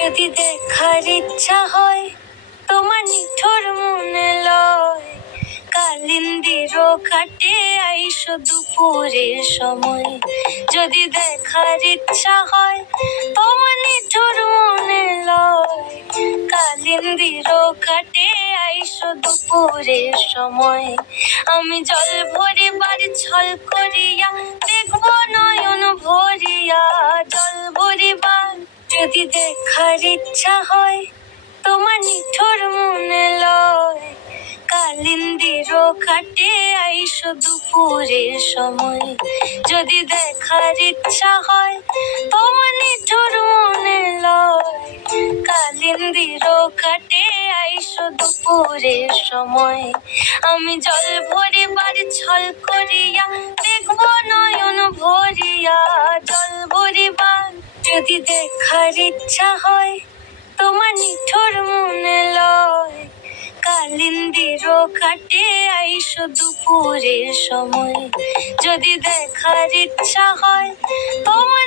যদি দেখার ইচ্ছা হয় তোমার নিঠুর মনে লয়, কালিন্দির ঘাটে আইসো দুপুরের সময়। যদি দেখার ইচ্ছা হয় তোমার নিঠুর মনে লয়, কালিন্দির ঘাটে আইসো দুপুরের সময়। আমি জল ভরিবার ছল করিয়া দেখব নয়ন ভরিয়া, জল ভরিবার যদি দেখার ইচ্ছা হয় তোমার নিঠুর মনে লয়, কালিন্দির ঘাটে আইসো দুপুরের সময়। যদি দেখার ইচ্ছা হয় তোমার নিঠুর মনে লয়, কালিন্দির ঘাটে আইসো দুপুরের সময়। আমি জল ভরিবার ছল করিয়া দেখব নয়ন ভরিয়া, জল ভরিবার যদি দেখার ইচ্ছা হয় তোমার নিঠুর মনে লয়, কালিন্দির ঘাটে আইসো দুপুরের সময়। যদি দেখার ইচ্ছা হয় তোমার